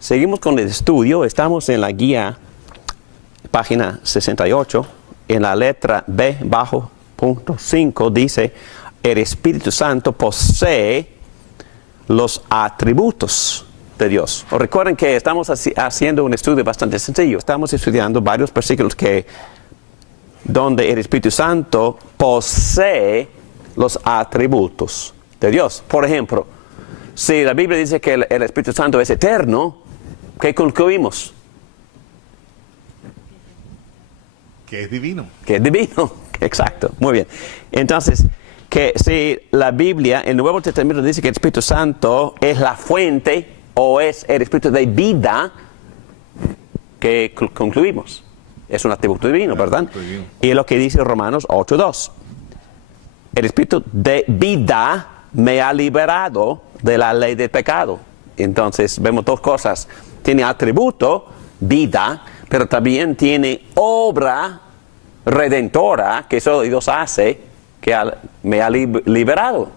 Seguimos con el estudio. Estamos en la guía, página 68, en la letra B bajo punto 5 dice, el Espíritu Santo posee los atributos de Dios. Recuerden que estamos haciendo un estudio bastante sencillo. Estamos estudiando varios versículos donde el Espíritu Santo posee los atributos de Dios. Por ejemplo, si la Biblia dice que el Espíritu Santo es eterno, ¿qué concluimos? Que es divino. Que es divino, exacto, muy bien. Entonces, que si la Biblia, el Nuevo Testamento dice que el Espíritu Santo es la fuente o es el Espíritu de vida, ¿qué concluimos? Es un atributo divino, ¿verdad? Divino. Y es lo que dice Romanos 8:2. El Espíritu de vida me ha liberado de la ley del pecado. Entonces, vemos dos cosas. Tiene atributo, vida, pero también tiene obra redentora que solo Dios hace, que me ha liberado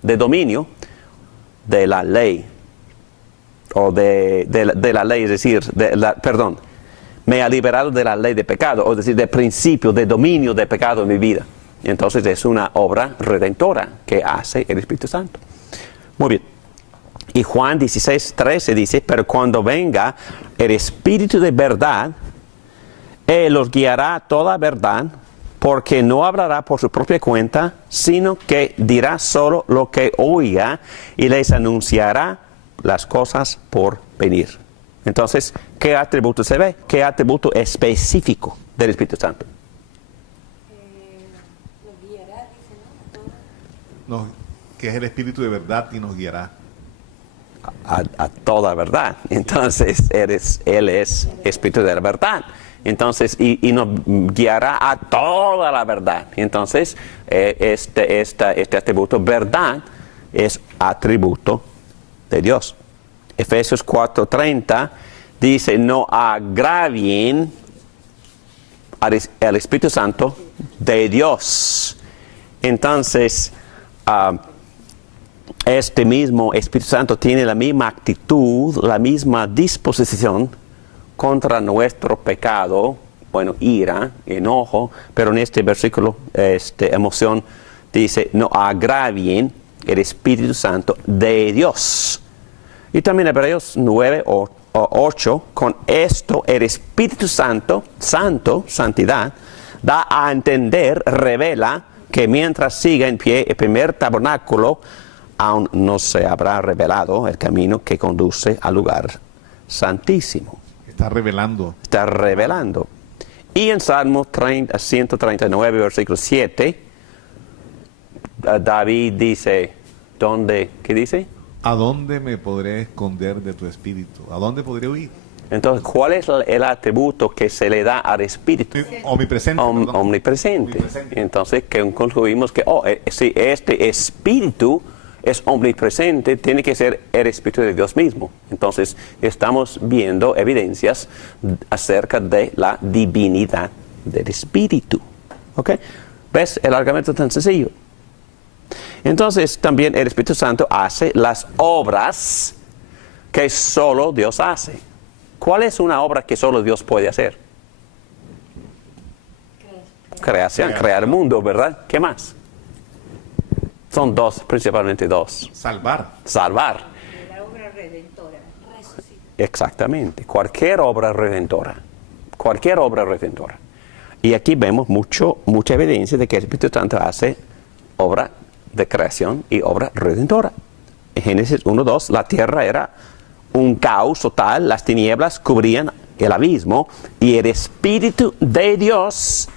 de dominio de la ley. O de la ley, es decir, me ha liberado de la ley de pecado, o es decir, del principio de dominio de pecado en mi vida. Entonces es una obra redentora que hace el Espíritu Santo. Muy bien. Y Juan 16:13 dice, pero cuando venga el Espíritu de verdad, Él los guiará a toda verdad, porque no hablará por su propia cuenta, sino que dirá solo lo que oiga y les anunciará las cosas por venir. Entonces, ¿qué atributo se ve? ¿Qué atributo específico del Espíritu Santo? Nos guiará, dice, No, que es el Espíritu de verdad y nos guiará. A toda verdad. Entonces, Él es Espíritu de la verdad. Entonces, y nos guiará a toda la verdad. Entonces, este atributo verdad es atributo de Dios. Efesios 4:30 dice, no agravien al Espíritu Santo de Dios. Entonces, este mismo Espíritu Santo tiene la misma actitud, la misma disposición contra nuestro pecado, bueno, ira, enojo, pero en este versículo, emoción, dice, no agravien el Espíritu Santo de Dios. Y también Hebreos 9:8, con esto el Espíritu Santo, santidad, da a entender, revela, que mientras siga en pie el primer tabernáculo, aún no se habrá revelado el camino que conduce al lugar santísimo. Está revelando. Está revelando. Y en Salmo 139, versículo 7, David dice, ¿qué dice? ¿A dónde me podré esconder de tu espíritu? ¿A dónde podré huir? Entonces, ¿cuál es el atributo que se le da al Espíritu? Omnipresente. Omnipresente. Entonces, que concluimos que, si este Espíritu es omnipresente, tiene que ser el Espíritu de Dios mismo. Entonces, estamos viendo evidencias acerca de la divinidad del Espíritu. ¿Ok? ¿Ves el argumento tan sencillo? Entonces, también el Espíritu Santo hace las obras que solo Dios hace. ¿Cuál es una obra que solo Dios puede hacer? Creación, crear el mundo, ¿verdad? ¿Qué más? Son dos, principalmente dos. Salvar. la obra redentora, resucitar. Exactamente. Cualquier obra redentora. Y aquí vemos mucha evidencia de que el Espíritu Santo hace obra de creación y obra redentora. En Génesis 1:2, la tierra era un caos total, las tinieblas cubrían el abismo y el Espíritu de Dios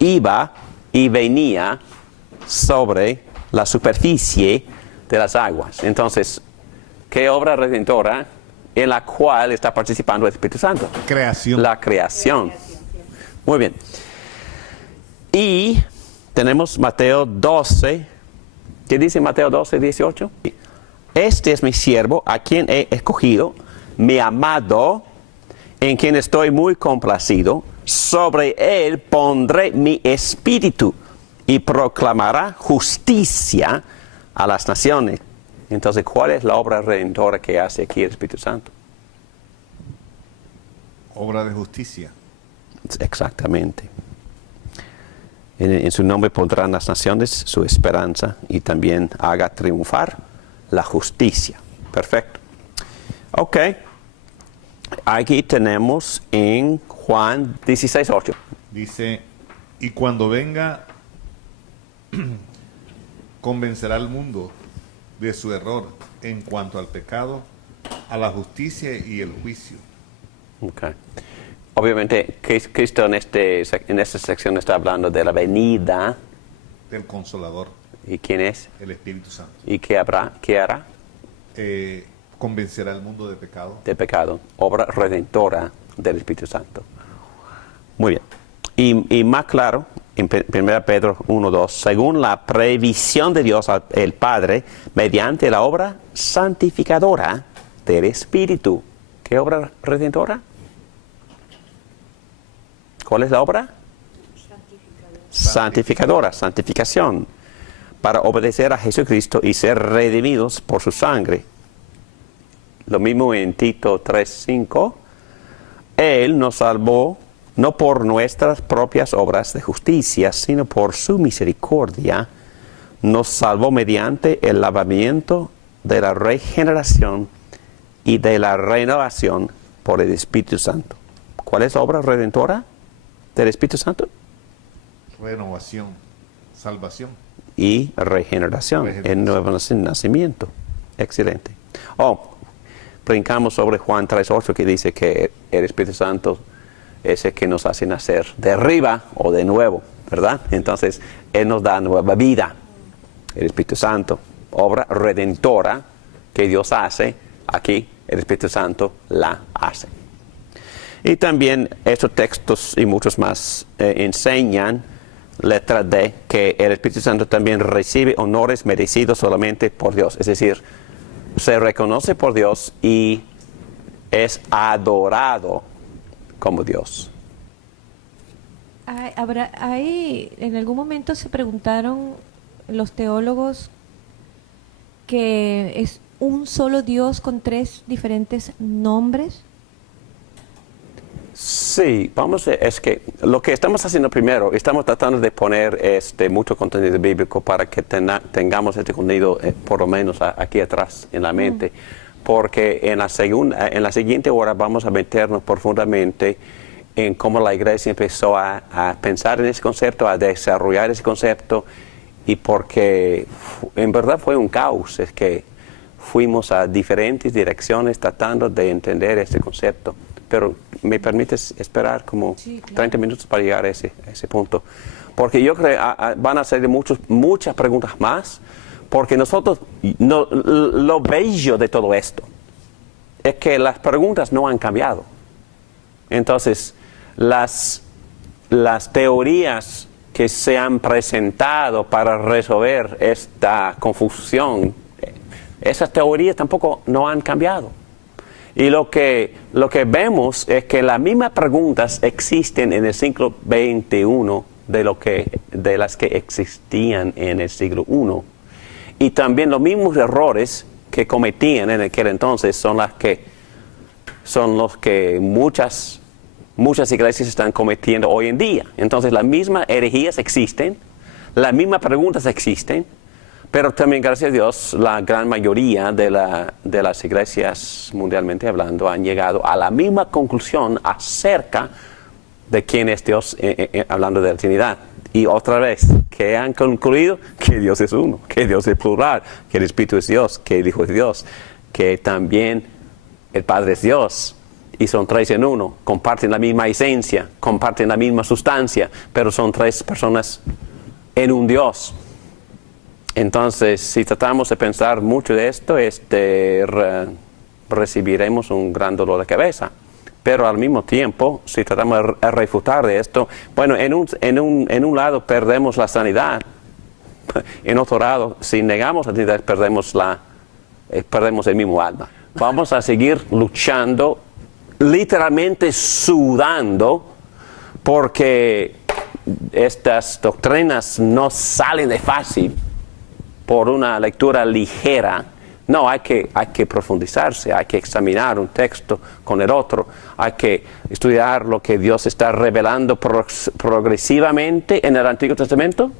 iba y venía sobre la superficie de las aguas. Entonces, ¿qué obra redentora en la cual está participando el Espíritu Santo? Creación. La creación. Muy bien. Y tenemos Mateo 12. ¿Qué dice Mateo 12:18? este es mi siervo, a quien he escogido, mi amado, en quien estoy muy complacido. Sobre él pondré mi espíritu y proclamará justicia a las naciones. Entonces, ¿cuál es la obra redentora que hace aquí el Espíritu Santo? Obra de justicia. Exactamente. En su nombre pondrán las naciones su esperanza y también haga triunfar la justicia. Perfecto. Ok. Aquí tenemos en Juan 16:8. Dice, y cuando venga, convencerá al mundo de su error en cuanto al pecado, a la justicia y el juicio. Okay. Obviamente, Cristo en esta sección está hablando de la venida. Del Consolador. ¿Y quién es? El Espíritu Santo. ¿Y qué hará? Convencerá al mundo de pecado. De pecado. Obra redentora del Espíritu Santo. Muy bien. Y más claro, en 1 Pedro 1:2, según la previsión de Dios el Padre, mediante la obra santificadora del Espíritu. ¿Qué obra redentora? ¿Cuál es la obra? Santificadora, santificación, para obedecer a Jesucristo y ser redimidos por su sangre. Lo mismo en Tito 3:5. Él nos salvó no por nuestras propias obras de justicia, sino por su misericordia. Nos salvó mediante el lavamiento de la regeneración y de la renovación por el Espíritu Santo. ¿Cuál es la obra redentora del Espíritu Santo? Renovación, salvación. Y regeneración, el nuevo nacimiento. Excelente. Brincamos sobre Juan 3:8 que dice que el Espíritu Santo es el que nos hace nacer de arriba o de nuevo, ¿verdad? Entonces, Él nos da nueva vida. El Espíritu Santo, obra redentora que Dios hace, aquí el Espíritu Santo la hace. Y también estos textos y muchos más enseñan, letra D, que el Espíritu Santo también recibe honores merecidos solamente por Dios. Es decir, se reconoce por Dios y es adorado como Dios. En algún momento se preguntaron los teólogos que es un solo Dios con tres diferentes nombres. Sí, es que lo que estamos haciendo primero, estamos tratando de poner mucho contenido bíblico para que tengamos este contenido por lo menos aquí atrás en la mente, porque en la siguiente hora vamos a meternos profundamente en cómo la iglesia empezó a pensar en ese concepto, a desarrollar ese concepto, y porque en verdad fue un caos, es que fuimos a diferentes direcciones tratando de entender este concepto. Pero ¿me permites esperar como 30 minutos para llegar a ese punto? Porque yo creo que van a ser muchas preguntas más, porque nosotros, lo bello de todo esto es que las preguntas no han cambiado. Entonces, las teorías que se han presentado para resolver esta confusión, esas teorías tampoco no han cambiado. Y lo que vemos es que las mismas preguntas existen en el siglo XXI de las que existían en el siglo I. Y también los mismos errores que cometían en aquel entonces son los que muchas iglesias están cometiendo hoy en día. Entonces las mismas herejías existen, las mismas preguntas existen, pero también, gracias a Dios, la gran mayoría de las iglesias, mundialmente hablando, han llegado a la misma conclusión acerca de quién es Dios, hablando de la Trinidad. Y otra vez, que han concluido que Dios es uno, que Dios es plural, que el Espíritu es Dios, que el Hijo es Dios, que también el Padre es Dios. Y son tres en uno, comparten la misma esencia, comparten la misma sustancia, pero son tres personas en un Dios. Entonces, si tratamos de pensar mucho de esto, recibiremos un gran dolor de cabeza. Pero al mismo tiempo, si tratamos de refutar de esto, bueno, en un lado perdemos la sanidad. En otro lado, si negamos la sanidad, perdemos la perdemos el mismo alma. Vamos a seguir luchando, literalmente sudando, porque estas doctrinas no salen de fácil por una lectura ligera. No, hay que profundizarse, hay que examinar un texto con el otro, hay que estudiar lo que Dios está revelando progresivamente en el Antiguo Testamento,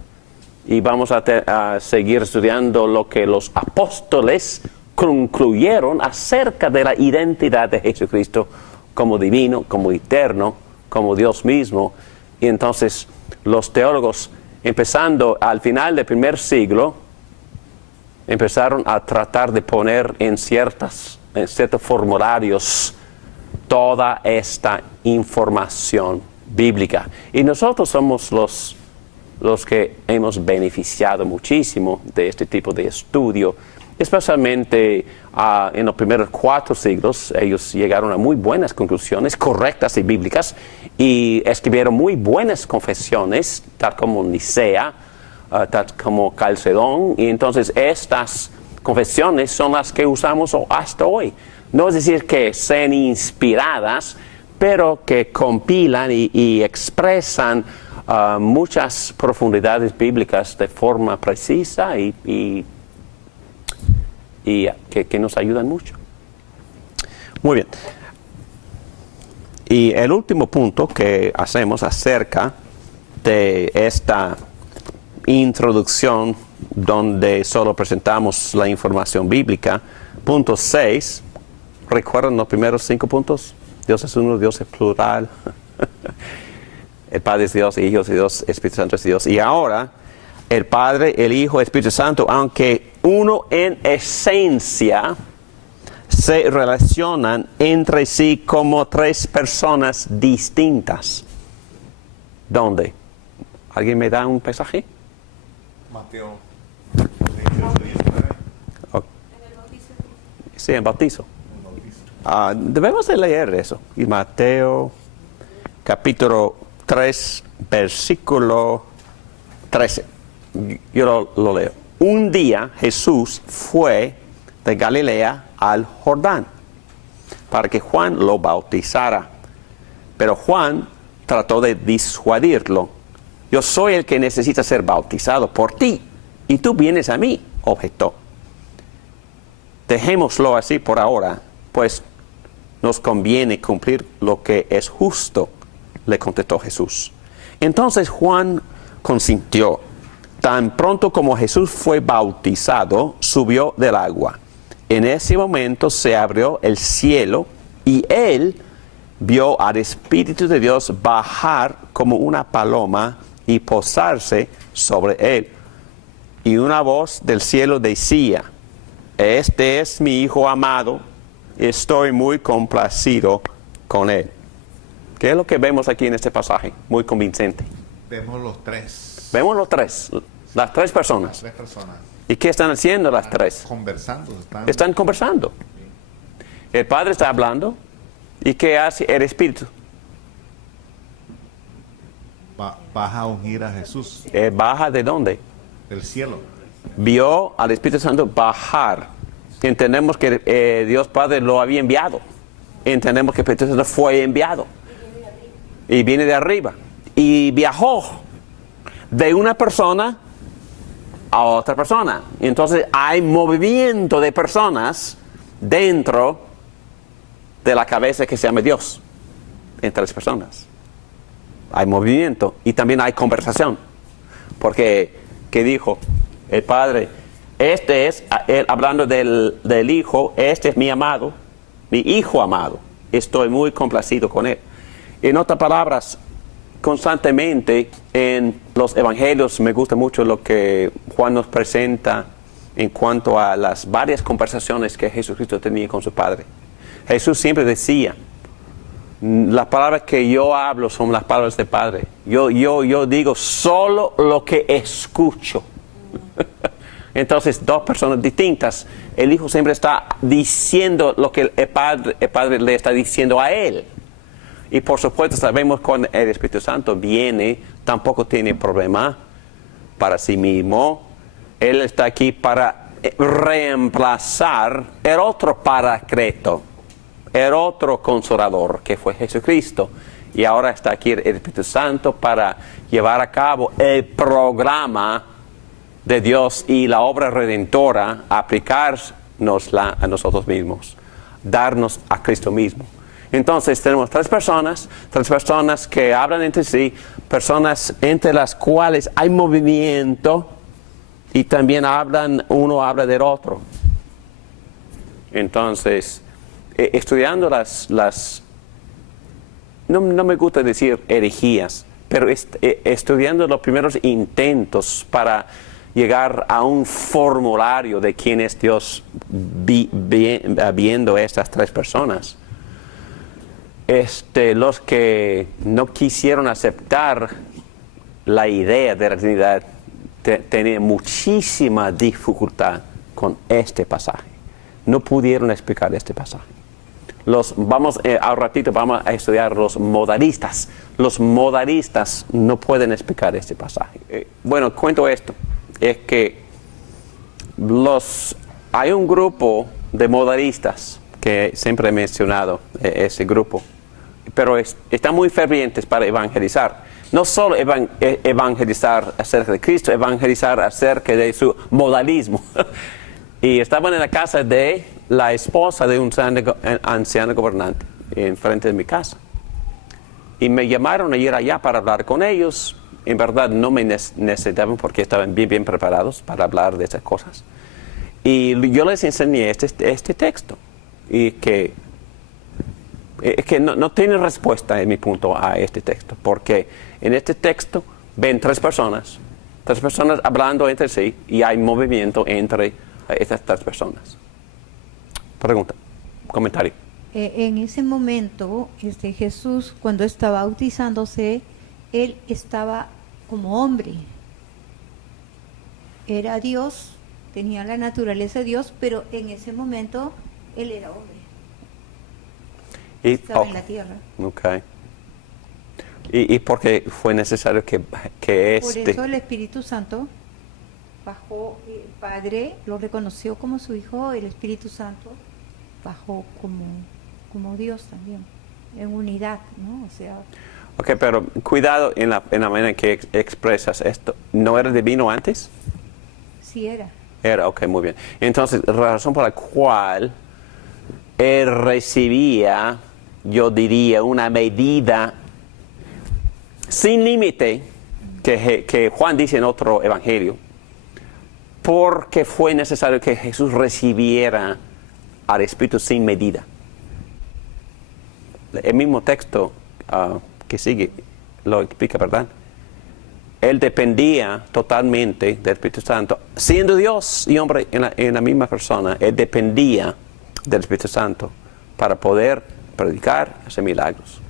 y vamos a seguir estudiando lo que los apóstoles concluyeron acerca de la identidad de Jesucristo como divino, como eterno, como Dios mismo. Y entonces los teólogos, empezando al final del primer siglo, empezaron a tratar de poner en ciertos formularios toda esta información bíblica. Y nosotros somos los que hemos beneficiado muchísimo de este tipo de estudio, especialmente en los primeros 4 siglos. Ellos llegaron a muy buenas conclusiones, correctas y bíblicas, y escribieron muy buenas confesiones, tal como Nicea, tal como Calcedón, y entonces estas confesiones son las que usamos hasta hoy. No es decir que sean inspiradas, pero que compilan y expresan muchas profundidades bíblicas de forma precisa y que nos ayudan mucho. Muy bien. Y el último punto que hacemos acerca de esta introducción, donde solo presentamos la información bíblica, punto 6, ¿recuerdan los primeros 5 puntos? Dios es uno, Dios es plural. El Padre es Dios, el Hijo es Dios, Espíritu Santo es Dios. Y ahora, el Padre, el Hijo, el Espíritu Santo, aunque uno en esencia, se relacionan entre sí como 3 personas distintas. ¿Dónde? ¿Alguien me da un pasaje? Mateo. Okay. Sí, en el bautizo. Debemos de leer eso. Y Mateo, capítulo 3, versículo 13. Yo lo leo. Un día Jesús fue de Galilea al Jordán para que Juan lo bautizara. Pero Juan trató de disuadirlo. Yo soy el que necesita ser bautizado por ti, y tú vienes a mí, objetó. Dejémoslo así por ahora, pues nos conviene cumplir lo que es justo, le contestó Jesús. Entonces Juan consintió. Tan pronto como Jesús fue bautizado, subió del agua. En ese momento se abrió el cielo y él vio al Espíritu de Dios bajar como una paloma y posarse sobre él. Y una voz del cielo decía: este es mi Hijo amado, estoy muy complacido con él. ¿Qué es lo que vemos aquí en este pasaje? Muy convincente. Vemos los 3. Vemos los 3, las 3 personas. Las 3 personas. ¿Y qué están haciendo las 3? Conversando. Están conversando. El Padre está hablando. ¿Y qué hace el Espíritu? Baja a ungir a Jesús. ¿Baja de dónde? Del cielo. Vio al Espíritu Santo bajar. Entendemos que Dios Padre lo había enviado. Entendemos que el Espíritu Santo fue enviado. Y viene de arriba. Y viajó de una persona a otra persona. Entonces hay movimiento de personas dentro de la cabeza que se llama Dios, entre las personas. Hay movimiento y también hay conversación. Porque, ¿qué dijo el Padre? Este es, él hablando del Hijo, este es mi amado, mi Hijo amado. Estoy muy complacido con él. En otras palabras, constantemente en los evangelios me gusta mucho lo que Juan nos presenta en cuanto a las varias conversaciones que Jesucristo tenía con su Padre. Jesús siempre decía: las palabras que yo hablo son las palabras del Padre. Yo digo solo lo que escucho. Entonces, 2 personas distintas. El Hijo siempre está diciendo lo que el Padre le está diciendo a él. Y por supuesto sabemos que cuando el Espíritu Santo viene, tampoco tiene problema para sí mismo. Él está aquí para reemplazar el otro Paracleto, el otro Consolador, que fue Jesucristo. Y ahora está aquí el Espíritu Santo para llevar a cabo el programa de Dios y la obra redentora, aplicárnosla a nosotros mismos, darnos a Cristo mismo. Entonces tenemos tres personas que hablan entre sí, personas entre las cuales hay movimiento y también uno habla del otro. Entonces, estudiando no me gusta decir herejías, pero estudiando los primeros intentos para llegar a un formulario de quién es Dios viendo estas tres personas. Los que no quisieron aceptar la idea de la Trinidad tenían muchísima dificultad con este pasaje. No pudieron explicar este pasaje. Al ratito vamos a estudiar los modalistas. Los modalistas no pueden explicar este pasaje. Bueno, cuento esto. Es que hay un grupo de modalistas que siempre he mencionado, ese grupo, pero están muy fervientes para evangelizar. No solo evangelizar acerca de Cristo, evangelizar acerca de su modalismo. Y estaban en la casa de la esposa de un anciano gobernante, enfrente de mi casa. Y me llamaron a ir allá para hablar con ellos. En verdad no me necesitaban porque estaban bien preparados para hablar de esas cosas. Y yo les enseñé este texto. Y que no tiene respuesta en mi punto a este texto. Porque en este texto ven tres personas hablando entre sí y hay movimiento entre estas tres personas. Pregunta, comentario. En ese momento, Jesús, cuando estaba bautizándose, él estaba como hombre. Era Dios, tenía la naturaleza de Dios, pero en ese momento él era hombre. Estaba en la tierra. Okay. ¿Y por qué fue necesario que Por eso el Espíritu Santo bajó, el Padre lo reconoció como su Hijo, el Espíritu Santo bajó como Dios también, en unidad, ¿no? O sea... Ok, pero cuidado en la manera en que expresas esto. ¿No era divino antes? Sí era. Era, ok, muy bien. Entonces, la razón por la cual él recibía, yo diría, una medida sin límite, que Juan dice en otro evangelio, porque fue necesario que Jesús recibiera al Espíritu sin medida. El mismo texto que sigue lo explica, ¿verdad? Él dependía totalmente del Espíritu Santo. Siendo Dios y hombre en la misma persona, él dependía del Espíritu Santo para poder predicar, hacer milagros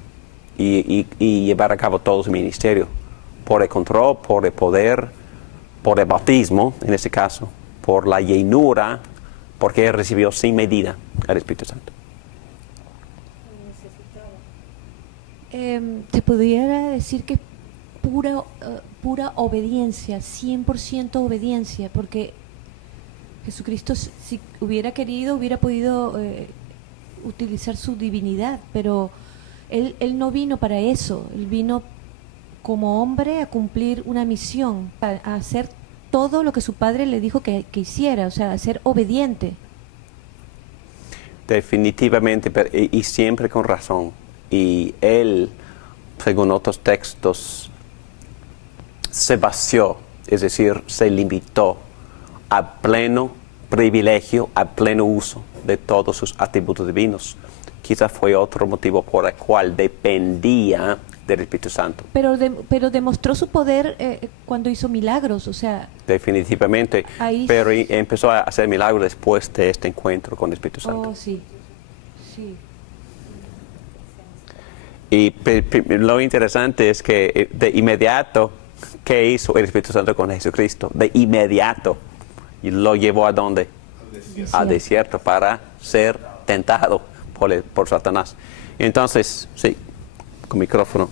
y llevar a cabo todo su ministerio. Por el control, por el poder, por el bautismo, en este caso, por la llenura, porque él recibió sin medida al Espíritu Santo. Se pudiera decir que pura obediencia, 100% obediencia, porque Jesucristo, si hubiera querido, hubiera podido utilizar su divinidad, pero él no vino para eso. Él vino como hombre a cumplir una misión, a hacer todo lo que su padre le dijo que hiciera, o sea, a ser obediente. Definitivamente, y siempre con razón. Y él, según otros textos, se vació, es decir, se limitó a pleno privilegio, a pleno uso de todos sus atributos divinos. Quizás fue otro motivo por el cual dependía del Espíritu Santo. Pero demostró su poder cuando hizo milagros, o sea... Definitivamente, pero empezó a hacer milagros después de este encuentro con el Espíritu Santo. Oh, sí, sí. Y lo interesante es que de inmediato, ¿qué hizo el Espíritu Santo con Jesucristo? De inmediato, y lo llevó ¿a dónde? Al desierto para ser tentado por Satanás. Entonces, sí, con micrófono.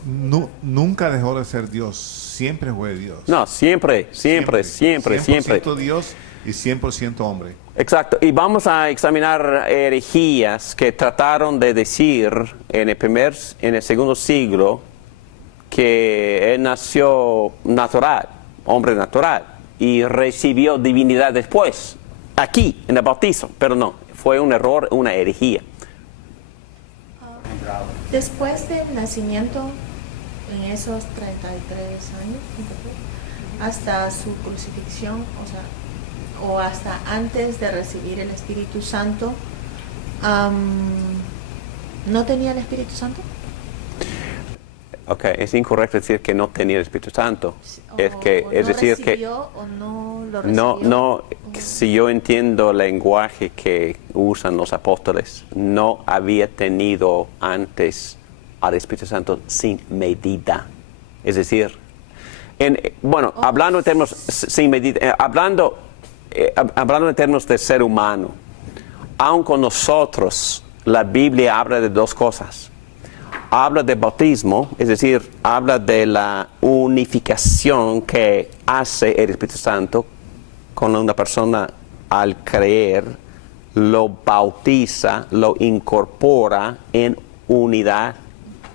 Nunca dejó de ser Dios, siempre fue Dios. No, siempre. 100% Dios, y 100% hombre. Exacto, y vamos a examinar herejías que trataron de decir en el segundo siglo que él nació natural, hombre natural, y recibió divinidad después, aquí, en el bautizo, pero no, fue un error, una herejía. Después del nacimiento, en esos 33 años, hasta su crucifixión, o hasta antes de recibir el Espíritu Santo, ¿no tenía el Espíritu Santo? Ok, es incorrecto decir que no tenía el Espíritu Santo. Es no decir que recibió, o no lo recibió. no, si yo entiendo el lenguaje que usan los apóstoles, no había tenido antes al Espíritu Santo sin medida. Es decir, hablando en términos sin medida, hablando en términos de ser humano, aun con nosotros, la Biblia habla de dos cosas. Habla de bautismo, es decir, habla de la unificación que hace el Espíritu Santo con una persona al creer, lo bautiza, lo incorpora en unidad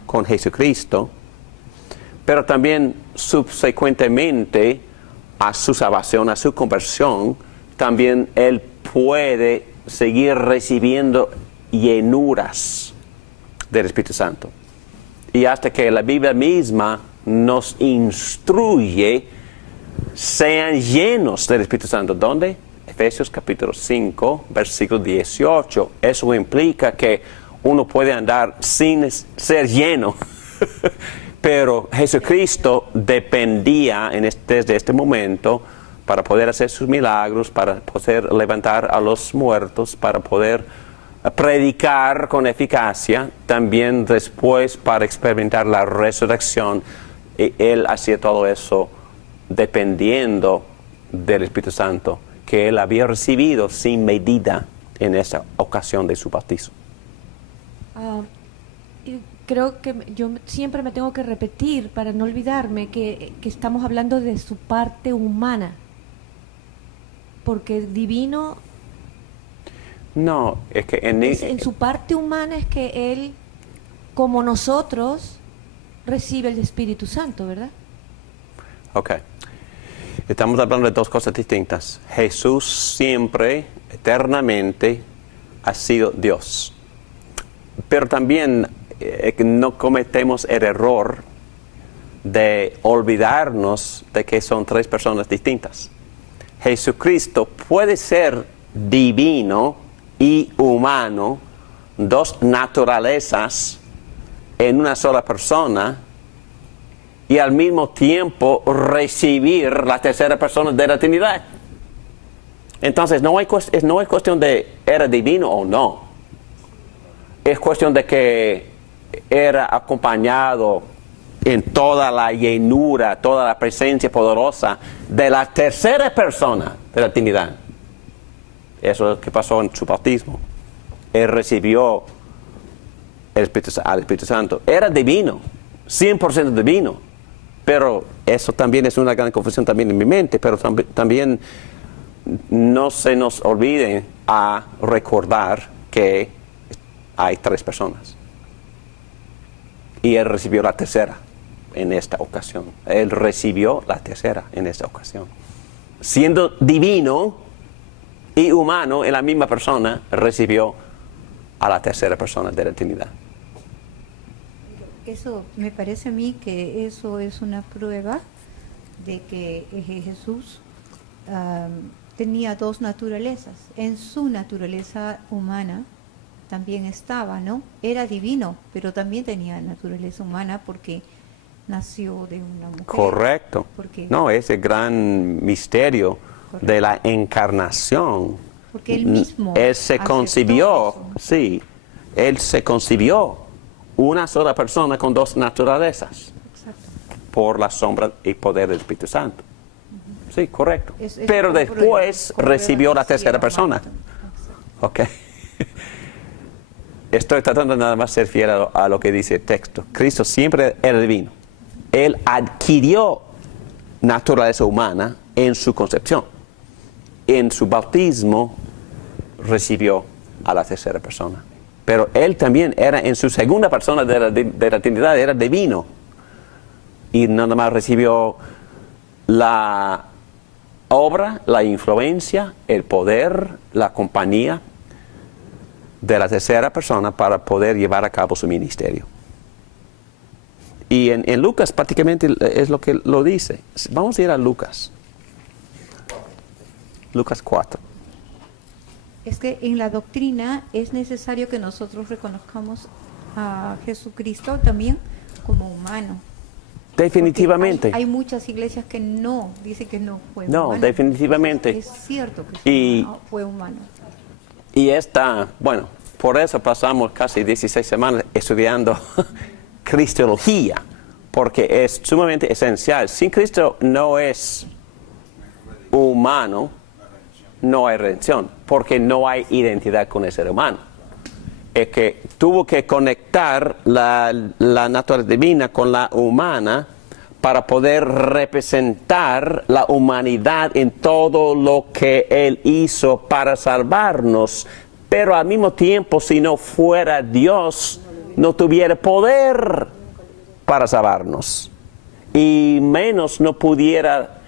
con Jesucristo, pero también subsecuentemente a su salvación, a su conversión, también él puede seguir recibiendo llenuras del Espíritu Santo. Y hasta que la Biblia misma nos instruye, sean llenos del Espíritu Santo. ¿Dónde? Efesios capítulo 5, versículo 18. Eso implica que uno puede andar sin ser lleno. Pero Jesucristo dependía desde este momento para poder hacer sus milagros, para poder levantar a los muertos, para poder predicar con eficacia, también después para experimentar la resurrección. Y él hacía todo eso dependiendo del Espíritu Santo que él había recibido sin medida en esa ocasión de su bautizo. Creo que yo siempre me tengo que repetir para no olvidarme que estamos hablando de su parte humana, porque divino... No, es que en su parte humana es que él, como nosotros, recibe el Espíritu Santo, ¿verdad? Ok. Estamos hablando de dos cosas distintas. Jesús siempre, eternamente, ha sido Dios. Pero también no cometemos el error de olvidarnos de que son tres personas distintas. Jesucristo puede ser divino y humano, dos naturalezas en una sola persona, y al mismo tiempo recibir la tercera persona de la Trinidad. Entonces no es cuestión de era divino o no. Es cuestión de que era acompañado en toda la llenura, toda la presencia poderosa de la tercera persona de la Trinidad. Eso es lo que pasó en su bautismo. Él recibió al Espíritu Santo. Era divino, 100% divino. Pero eso también es una gran confusión también en mi mente. Pero también no se nos olvide a recordar que hay tres personas. Y él recibió la tercera en esta ocasión. Él recibió la tercera en esta ocasión. Siendo divino y humano en la misma persona, recibió a la tercera persona de la Trinidad. Eso me parece a mí que eso es una prueba de que Jesús tenía dos naturalezas. En su naturaleza humana también estaba, ¿no? Era divino, pero también tenía naturaleza humana porque nació de una mujer. Correcto. No, es el gran misterio. Correcto. De la encarnación. Porque él mismo él se concibió, sí, él se concibió una sola persona con dos naturalezas. Exacto. Por la sombra y poder del Espíritu Santo. Sí, correcto. Pero después recibió la tercera persona. Ok. Estoy tratando nada más de ser fiel a lo que dice el texto. Cristo siempre era divino. Él adquirió naturaleza humana en su concepción. en su bautismo recibió a la tercera persona. Pero él también era en su segunda persona de la Trinidad, era divino. Y nada más recibió la obra, la influencia, el poder, la compañía de la tercera persona para poder llevar a cabo su ministerio. Y en Lucas prácticamente es lo que lo dice. Vamos a ir a Lucas. Lucas 4. Es que en la doctrina es necesario que nosotros reconozcamos a Jesucristo también como humano. Definitivamente. Hay muchas iglesias que no, dicen que no fue No, humano. definitivamente. Es cierto que fue humano. Y bueno, por eso pasamos casi 16 semanas estudiando Cristología, porque es sumamente esencial. Sin Cristo no es humano, no hay redención, porque no hay identidad con el ser humano. Es que tuvo que conectar la naturaleza divina con la humana para poder representar la humanidad en todo lo que Él hizo para salvarnos. Pero al mismo tiempo, si no fuera Dios, no tuviera poder para salvarnos. Y menos no pudiera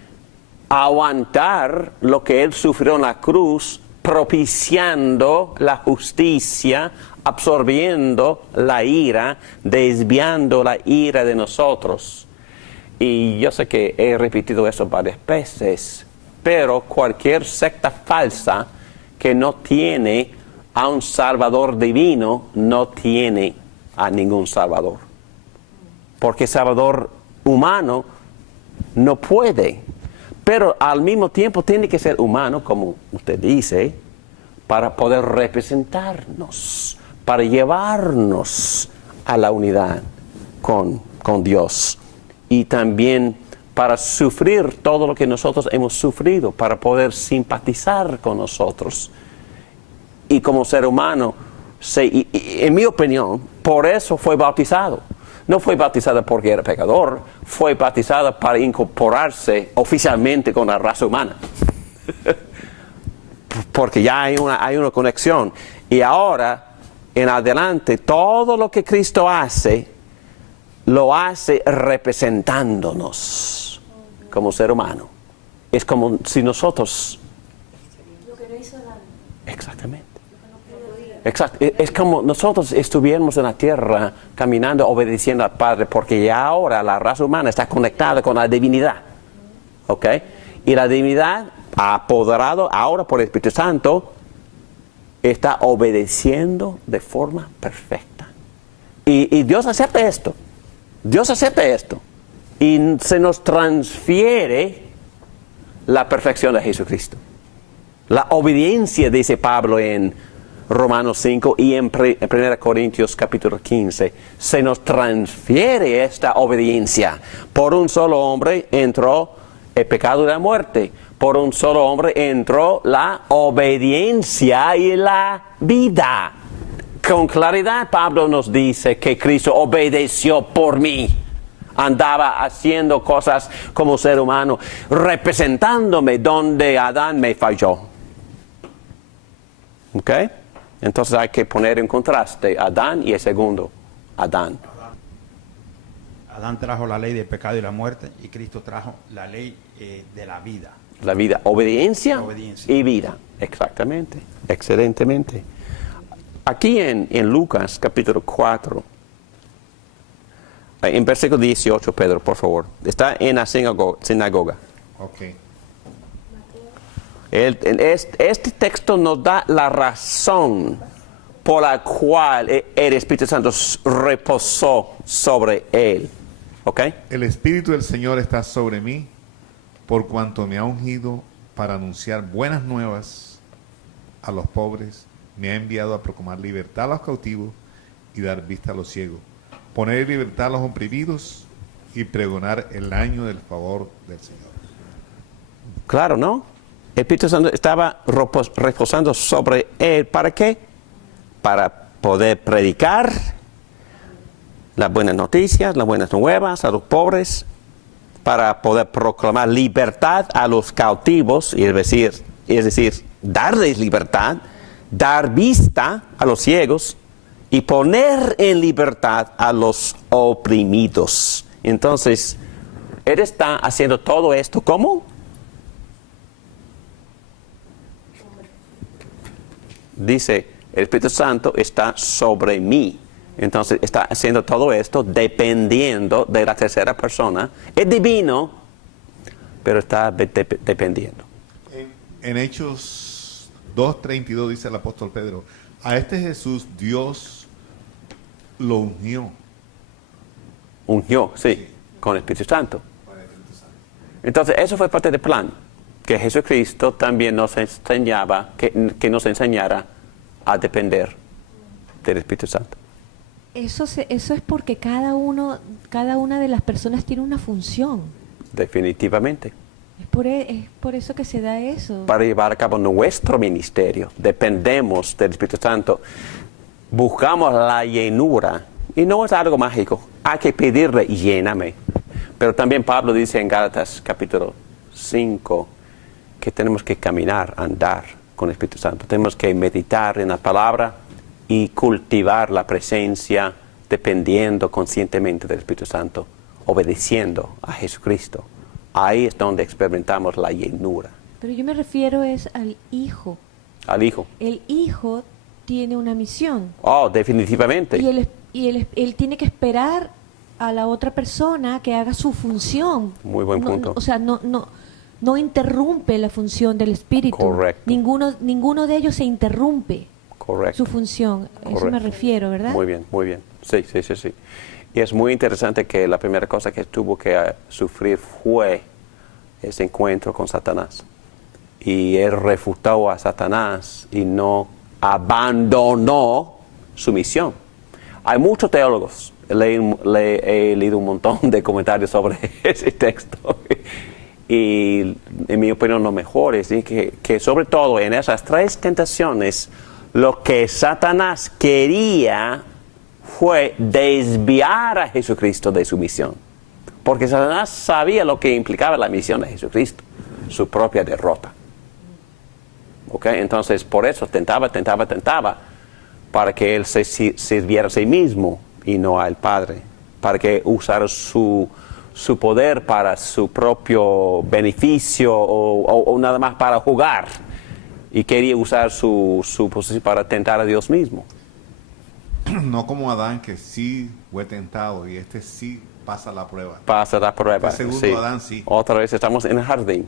aguantar lo que Él sufrió en la cruz, propiciando la justicia, absorbiendo la ira, desviando la ira de nosotros. Y yo sé que he repetido eso varias veces, pero cualquier secta falsa que no tiene a un Salvador divino, no tiene a ningún Salvador. Porque Salvador humano no puede. Pero al mismo tiempo tiene que ser humano, como usted dice, para poder representarnos, para llevarnos a la unidad con Dios. Y también para sufrir todo lo que nosotros hemos sufrido, para poder simpatizar con nosotros. Y como ser humano, en mi opinión, por eso fue bautizado. No fue bautizado porque era pecador, fue bautizado para incorporarse oficialmente con la raza humana. Porque ya hay una conexión. Y ahora, en adelante, todo lo que Cristo hace, lo hace representándonos como ser humano. Es como si nosotros... Lo que no hizo Adán. Exactamente. Exacto. Es como nosotros estuviéramos en la tierra caminando, obedeciendo al Padre, porque ya ahora la raza humana está conectada con la divinidad. ¿Ok? Y la divinidad, apoderado ahora por el Espíritu Santo, está obedeciendo de forma perfecta. Y Dios acepta esto. Dios acepta esto. Y se nos transfiere la perfección de Jesucristo. La obediencia, dice Pablo en Romanos 5 y en 1 Corintios capítulo 15, se nos transfiere esta obediencia. Por un solo hombre entró el pecado y la muerte. Por un solo hombre entró la obediencia y la vida. Con claridad Pablo nos dice que Cristo obedeció por mí. Andaba haciendo cosas como ser humano, representándome donde Adán me falló. ¿Ok? Entonces hay que poner en contraste Adán y el segundo Adán. Adán trajo la ley del pecado y la muerte y Cristo trajo la ley de la vida. La vida, obediencia, Obediencia. y vida. Exactamente, excelentemente. Aquí en Lucas capítulo 4, en versículo 18, Pedro, por favor. Está en la sinagoga. Ok. Este texto nos da la razón por la cual el Espíritu Santo reposó sobre él. ¿Ok? El Espíritu del Señor está sobre mí, por cuanto me ha ungido para anunciar buenas nuevas a los pobres, me ha enviado a proclamar libertad a los cautivos y dar vista a los ciegos, poner en libertad a los oprimidos y pregonar el año del favor del Señor. Claro, ¿no? El Espíritu Santo estaba reposando sobre él. ¿Para qué? Para poder predicar las buenas noticias, las buenas nuevas a los pobres, para poder proclamar libertad a los cautivos, y es decir, es decir, darles libertad, dar vista a los ciegos y poner en libertad a los oprimidos. Entonces, Él está haciendo todo esto, ¿cómo? Dice, el Espíritu Santo está sobre mí. Entonces, está haciendo todo esto dependiendo de la tercera persona. Es divino, pero está dependiendo. En Hechos 2:32 dice el apóstol Pedro, a este Jesús Dios lo ungió. Ungió, sí, con el Espíritu Santo. Entonces, eso fue parte del plan, que Jesucristo también nos enseñaba, que nos enseñara a depender del Espíritu Santo. Eso es porque cada una de las personas tiene una función. Definitivamente. Es por eso que se da eso. Para llevar a cabo nuestro ministerio, dependemos del Espíritu Santo. Buscamos la llenura, y no es algo mágico. Hay que pedirle, lléname. Pero también Pablo dice en Gálatas capítulo 5 que tenemos que caminar, andar con el Espíritu Santo. Tenemos que meditar en la palabra y cultivar la presencia dependiendo conscientemente del Espíritu Santo, obedeciendo a Jesucristo. Ahí es donde experimentamos la llenura. Pero yo me refiero es al Hijo. Al Hijo. El Hijo tiene una misión. Oh, definitivamente. Y él tiene que esperar a la otra persona que haga su función. Muy buen punto. O sea, no interrumpe la función del Espíritu. Correcto. Ninguno de ellos se interrumpe. Correcto. Su función. Correcto. Eso me refiero, ¿verdad? Muy bien, muy bien. Sí. Y es muy interesante que la primera cosa que tuvo que sufrir fue ese encuentro con Satanás. Y él refutó a Satanás y no abandonó su misión. Hay muchos teólogos, he leído un montón de comentarios sobre ese texto. Y en mi opinión lo mejor es que sobre todo en esas tres tentaciones, lo que Satanás quería fue desviar a Jesucristo de su misión. Porque Satanás sabía lo que implicaba la misión de Jesucristo, su propia derrota. ¿Okay? Entonces, por eso tentaba, para que él se sirviera a sí mismo y no al Padre, para que usara su poder para su propio beneficio o nada más para jugar. Y quería usar su posición para tentar a Dios mismo. No como Adán, que sí fue tentado y sí pasa la prueba. Pasa la prueba. Este segundo Adán sí. Otra vez estamos en el jardín,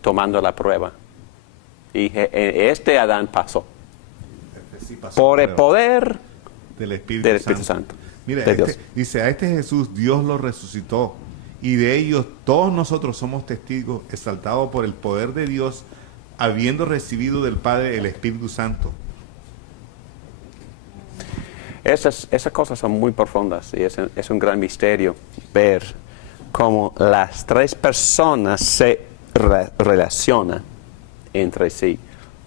tomando la prueba. Y este Adán pasó. Este sí pasó Por la el prueba poder del Espíritu Santo. Mira, de Dios. dice, a este Jesús Dios lo resucitó y de ellos todos nosotros somos testigos, exaltados por el poder de Dios, habiendo recibido del Padre el Espíritu Santo. Esas cosas son muy profundas y es un gran misterio ver cómo las tres personas se relacionan entre sí.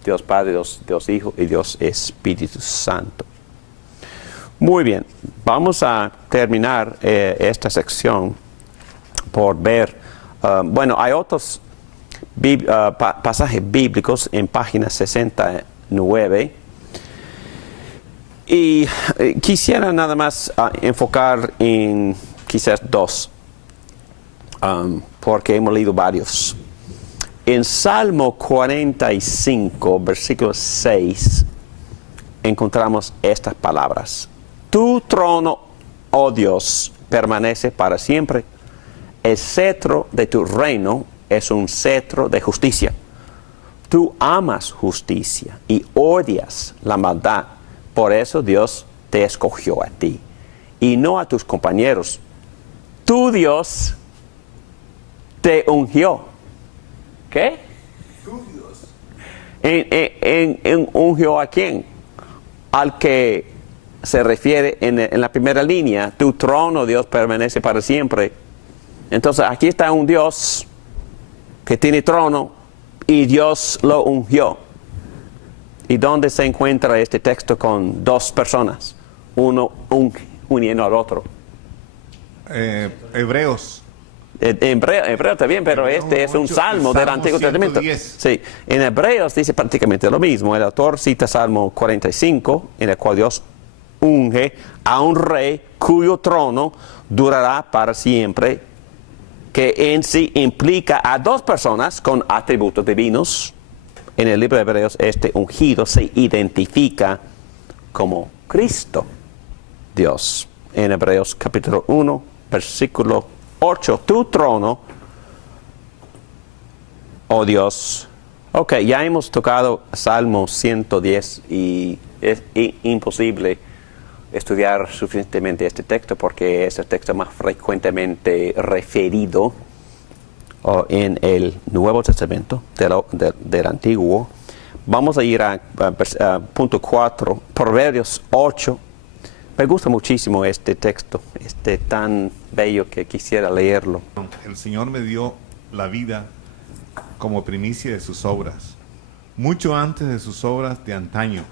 Dios Padre, Dios Hijo y Dios Espíritu Santo. Muy bien, vamos a terminar esta sección por ver, hay otros pasajes bíblicos en página 69 y quisiera nada más enfocar en quizás dos, porque hemos leído varios. En Salmo 45, versículo 6, encontramos estas palabras. Tu trono, oh Dios, permanece para siempre. El cetro de tu reino es un cetro de justicia. Tú amas justicia y odias la maldad. Por eso Dios te escogió a ti y no a tus compañeros. Tu Dios te ungió. ¿Qué? Tu Dios. ¿Ungió a quién? Al que se refiere en la primera línea. Tu trono, Dios, permanece para siempre. Entonces aquí está un Dios que tiene trono y Dios lo ungió. ¿Y dónde se encuentra este texto con dos personas? Uno uniendo al otro. Hebreos Hebreo también, pero Hebreos este es un 8, salmo del Salmo Antiguo Testamento. 110. Sí, en Hebreos dice prácticamente lo mismo. El autor cita Salmo 45, en el cual Dios unge a un rey cuyo trono durará para siempre, que en sí implica a dos personas con atributos divinos. En el libro de Hebreos, este ungido se identifica como Cristo, Dios. En Hebreos capítulo 1, versículo 8, tu trono, oh Dios. Ok, ya hemos tocado Salmo 110 y es imposible estudiar suficientemente este texto porque es el texto más frecuentemente referido en el Nuevo Testamento del Antiguo. Vamos a ir a punto 4, Proverbios 8. Me gusta muchísimo este texto, tan bello que quisiera leerlo. El Señor me dio la vida como primicia de sus obras, mucho antes de sus obras de antaño.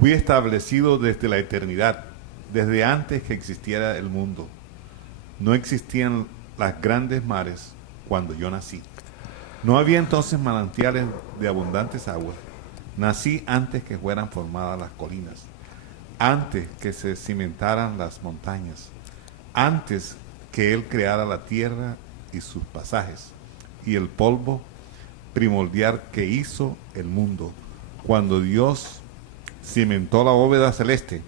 Fui establecido desde la eternidad, desde antes que existiera el mundo. No existían las grandes mares cuando yo nací. No había entonces manantiales de abundantes aguas. Nací antes que fueran formadas las colinas, antes que se cimentaran las montañas, antes que Él creara la tierra y sus pasajes, y el polvo primordial que hizo el mundo. Cuando Dios cimentó la bóveda celeste,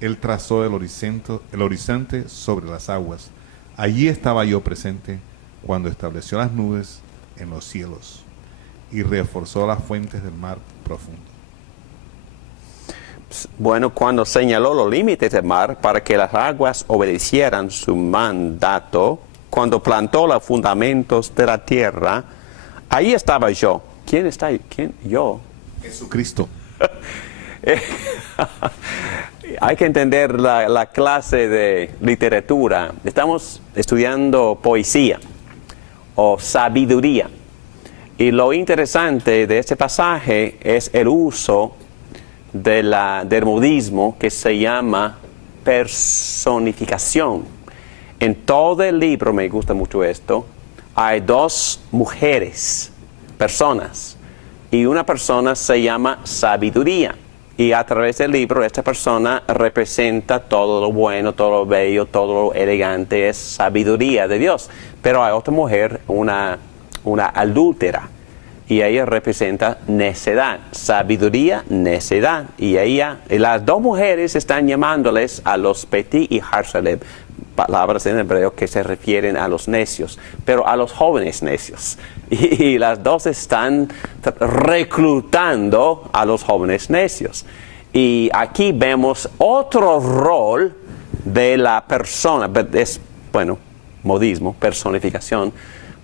Él trazó el horizonte sobre las aguas. Allí estaba yo presente cuando estableció las nubes en los cielos y reforzó las fuentes del mar profundo. Bueno, cuando señaló los límites del mar para que las aguas obedecieran su mandato, cuando plantó los fundamentos de la tierra, ahí estaba yo. ¿Quién está ahí? ¿Quién? Yo. Jesucristo. Hay que entender la clase de literatura. Estamos estudiando poesía o sabiduría. Y lo interesante de este pasaje es el uso del modismo que se llama personificación. En todo el libro, me gusta mucho esto, hay dos mujeres, personas, y una persona se llama sabiduría. Y a través del libro, esta persona representa todo lo bueno, todo lo bello, todo lo elegante, es sabiduría de Dios. Pero hay otra mujer, una adúltera, y ella representa necedad, sabiduría, necedad. Y las dos mujeres están llamándoles a los Petit y Harsaleb, palabras en hebreo que se refieren a los necios, pero a los jóvenes necios. Y las dos están reclutando a los jóvenes necios. Y aquí vemos otro rol de la persona, es, modismo, personificación,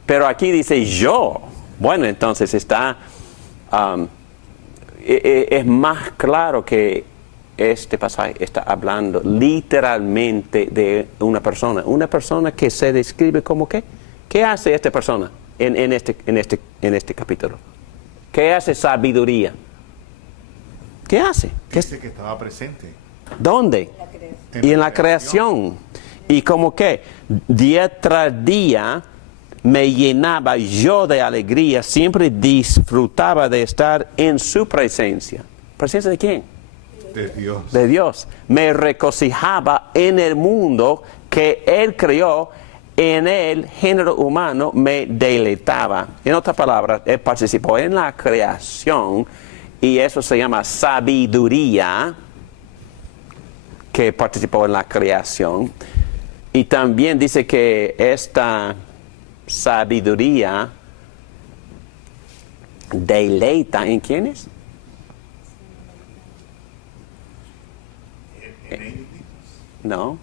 pero aquí dice yo. Bueno, entonces es más claro que este pasaje está hablando literalmente de una persona que se describe como ¿qué? ¿Qué hace esta persona en este capítulo? ¿Qué hace sabiduría? ¿Qué hace? Dice que estaba presente. ¿Dónde? En la creación. Y como que día tras día me llenaba yo de alegría, siempre disfrutaba de estar en su presencia. ¿Presencia de quién? De Dios. De Dios. Me regocijaba en el mundo que Él creó, en el género humano me deleitaba. En otras palabras, Él participó en la creación y eso se llama sabiduría, que participó en la creación. Y también dice que esta sabiduría deleita en quiénes? No.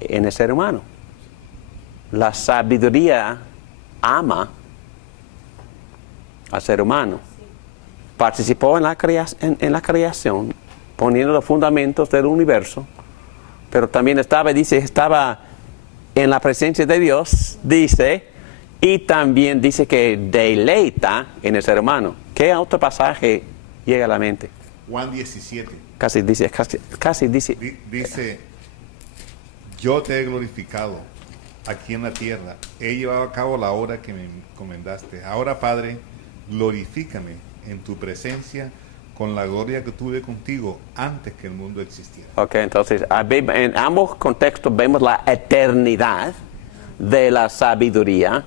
En el ser humano. La sabiduría ama al ser humano. Participó en la creación, poniendo los fundamentos del universo, pero también estaba en la presencia de Dios, dice, y también dice que deleita en el ser humano. ¿Qué otro pasaje llega a la mente? Juan 17. Casi dice. Dice, yo te he glorificado aquí en la tierra, he llevado a cabo la obra que me encomendaste. Ahora, Padre, glorifícame en tu presencia con la gloria que tuve contigo antes que el mundo existiera. Ok, entonces en ambos contextos vemos la eternidad de la sabiduría,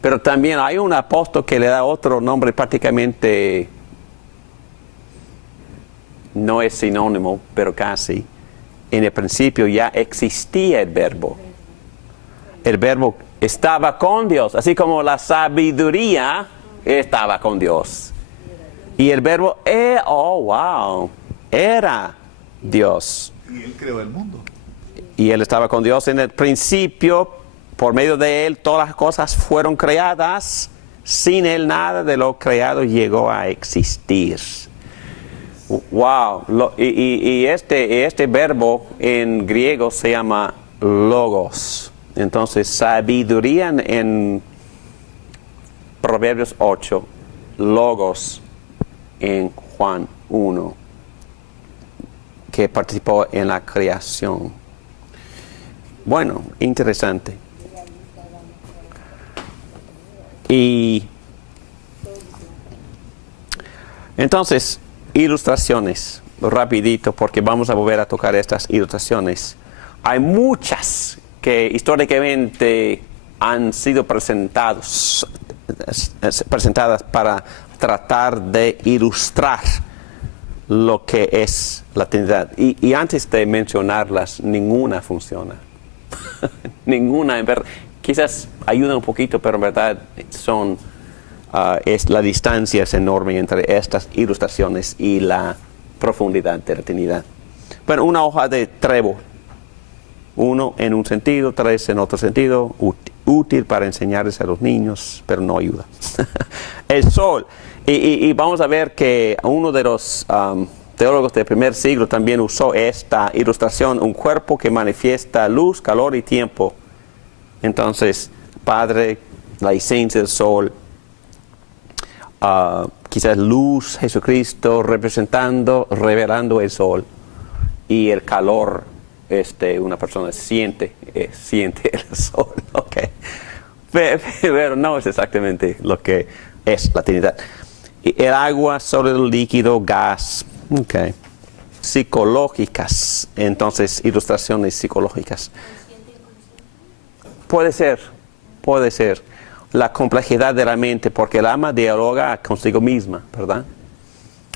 pero también hay un apóstol que le da otro nombre prácticamente, no es sinónimo, pero casi. En el principio ya existía el verbo. El verbo estaba con Dios, así como la sabiduría estaba con Dios. Y el verbo, era Dios. Y Él creó el mundo. Y Él estaba con Dios en el principio. Por medio de Él todas las cosas fueron creadas. Sin Él nada de lo creado llegó a existir. Wow. Y este verbo en griego se llama logos. Entonces, sabiduría en Proverbios 8, logos en Juan 1, que participó en la creación. Bueno, interesante. Y entonces, ilustraciones, rapidito, porque vamos a volver a tocar estas ilustraciones. Hay muchas que históricamente han sido presentadas para tratar de ilustrar lo que es la Trinidad. Y antes de mencionarlas, ninguna funciona. Ninguna, en verdad, quizás ayudan un poquito, pero en verdad la distancia es enorme entre estas ilustraciones y la profundidad de la Trinidad. Bueno, una hoja de trébol. 1 en un sentido, 3 en otro sentido, útil para enseñarles a los niños, pero no ayuda. El sol. Y vamos a ver que uno de los teólogos del primer siglo también usó esta ilustración, un cuerpo que manifiesta luz, calor y tiempo. Entonces, Padre, la esencia del sol, quizás luz, Jesucristo revelando el sol, y el calor, una persona siente el sol, ok. Pero no es exactamente lo que es la Trinidad. El agua, sólido, líquido, gas, ok. Psicológicas, entonces ilustraciones psicológicas. Puede ser. La complejidad de la mente, porque el alma dialoga consigo misma, ¿verdad?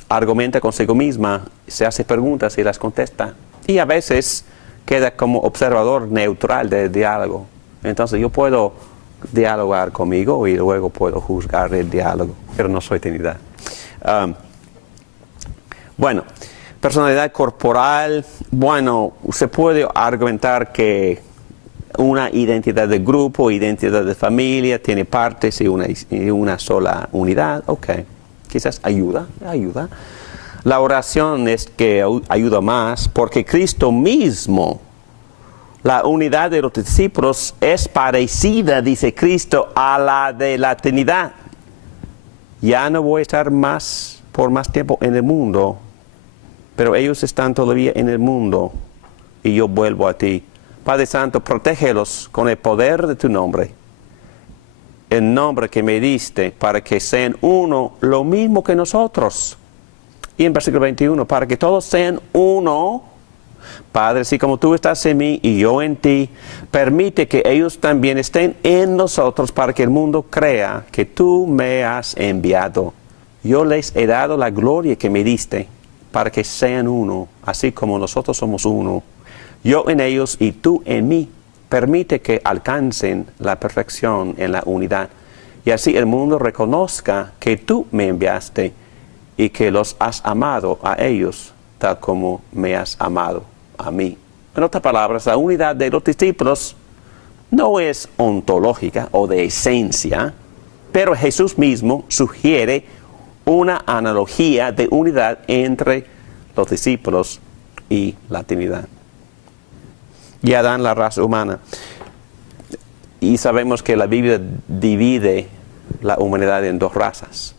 Argumenta consigo misma, se hace preguntas y las contesta. Y a veces queda como observador neutral del diálogo. Entonces yo puedo dialogar conmigo y luego puedo juzgar el diálogo, pero no soy Trinidad. Bueno, personalidad corporal. Bueno, se puede argumentar que una identidad de grupo, identidad de familia, tiene partes y una sola unidad. Ok, quizás ayuda. La oración es que ayuda más, porque Cristo mismo, la unidad de los discípulos es parecida, dice Cristo, a la de la Trinidad. Ya no voy a estar por más tiempo en el mundo, pero ellos están todavía en el mundo y yo vuelvo a ti. Padre Santo, protégelos con el poder de tu nombre, el nombre que me diste, para que sean uno, lo mismo que nosotros. Y en versículo 21, para que todos sean uno, Padre, así como tú estás en mí y yo en ti, permite que ellos también estén en nosotros, para que el mundo crea que tú me has enviado. Yo les he dado la gloria que me diste, para que sean uno, así como nosotros somos uno. Yo en ellos y tú en mí. Permite que alcancen la perfección en la unidad, y así el mundo reconozca que tú me enviaste y que los has amado a ellos, tal como me has amado a mí. En otras palabras, la unidad de los discípulos no es ontológica o de esencia, pero Jesús mismo sugiere una analogía de unidad entre los discípulos y la Trinidad. Y Adán, la raza humana. Y sabemos que la Biblia divide la humanidad en dos razas.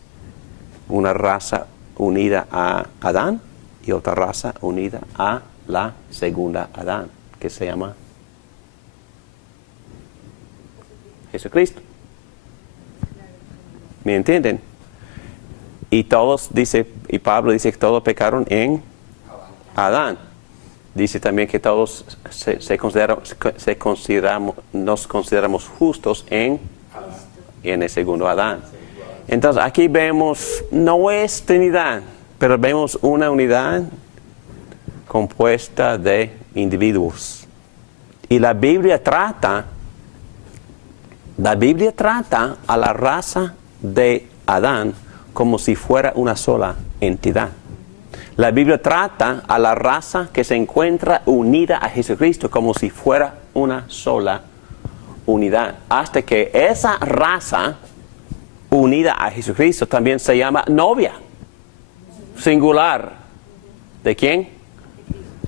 Una raza unida a Adán y otra raza unida a la segunda Adán, que se llama Jesucristo. ¿Me entienden? Y todos, dice, y Pablo dice que todos pecaron en Adán. Dice también que todos nos consideramos justos en el segundo Adán. Entonces aquí vemos, no es Trinidad, pero vemos una unidad compuesta de individuos. Y la Biblia trata a la raza de Adán como si fuera una sola entidad. La Biblia trata a la raza que se encuentra unida a Jesucristo como si fuera una sola unidad. Hasta que esa raza unida a Jesucristo también se llama novia. Singular. ¿De quién?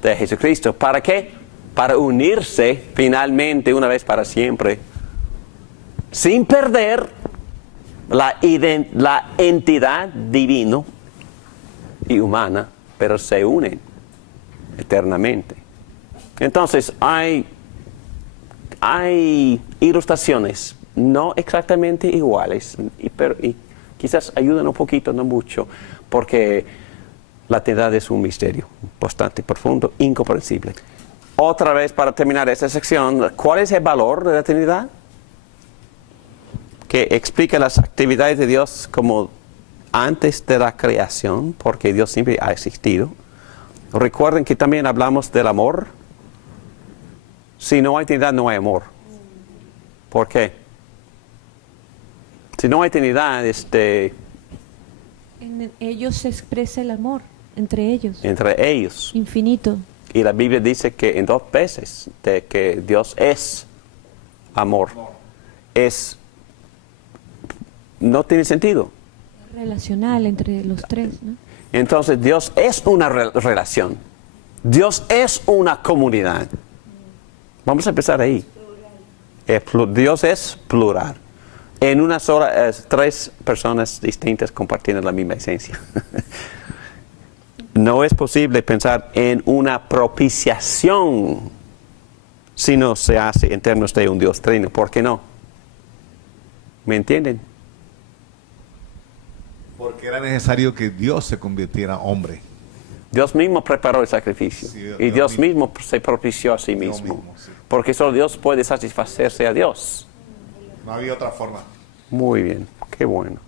De Jesucristo. ¿Para qué? Para unirse finalmente una vez para siempre. Sin perder la entidad divina y humana, pero se unen eternamente. Entonces hay ilustraciones no exactamente iguales, pero quizás ayudan un poquito, no mucho, porque la Trinidad es un misterio bastante profundo, incomprensible. Otra vez, para terminar esta sección, ¿cuál es el valor de la Trinidad? Que explica las actividades de Dios como antes de la creación, porque Dios siempre ha existido. Recuerden que también hablamos del amor. Si no hay Trinidad, no hay amor. ¿Por qué? Si no hay Trinidad, En ellos se expresa el amor, entre ellos. Entre ellos. Infinito. Y la Biblia dice que en 2 veces de que Dios es amor. No tiene sentido. Relacional entre los tres, ¿no? Entonces Dios es una relación. Dios es una comunidad. Vamos a empezar ahí. Dios es plural. En una sola, 3 personas distintas compartiendo la misma esencia. No es posible pensar en una propiciación si no se hace en términos de un Dios trino. ¿Por qué no? ¿Me entienden? Porque era necesario que Dios se convirtiera hombre. Dios mismo preparó el sacrificio. Sí, y Dios mismo se propició a sí Dios mismo. mismo, sí. Porque solo Dios puede satisfacerse a Dios. No había otra forma. Muy bien, qué bueno.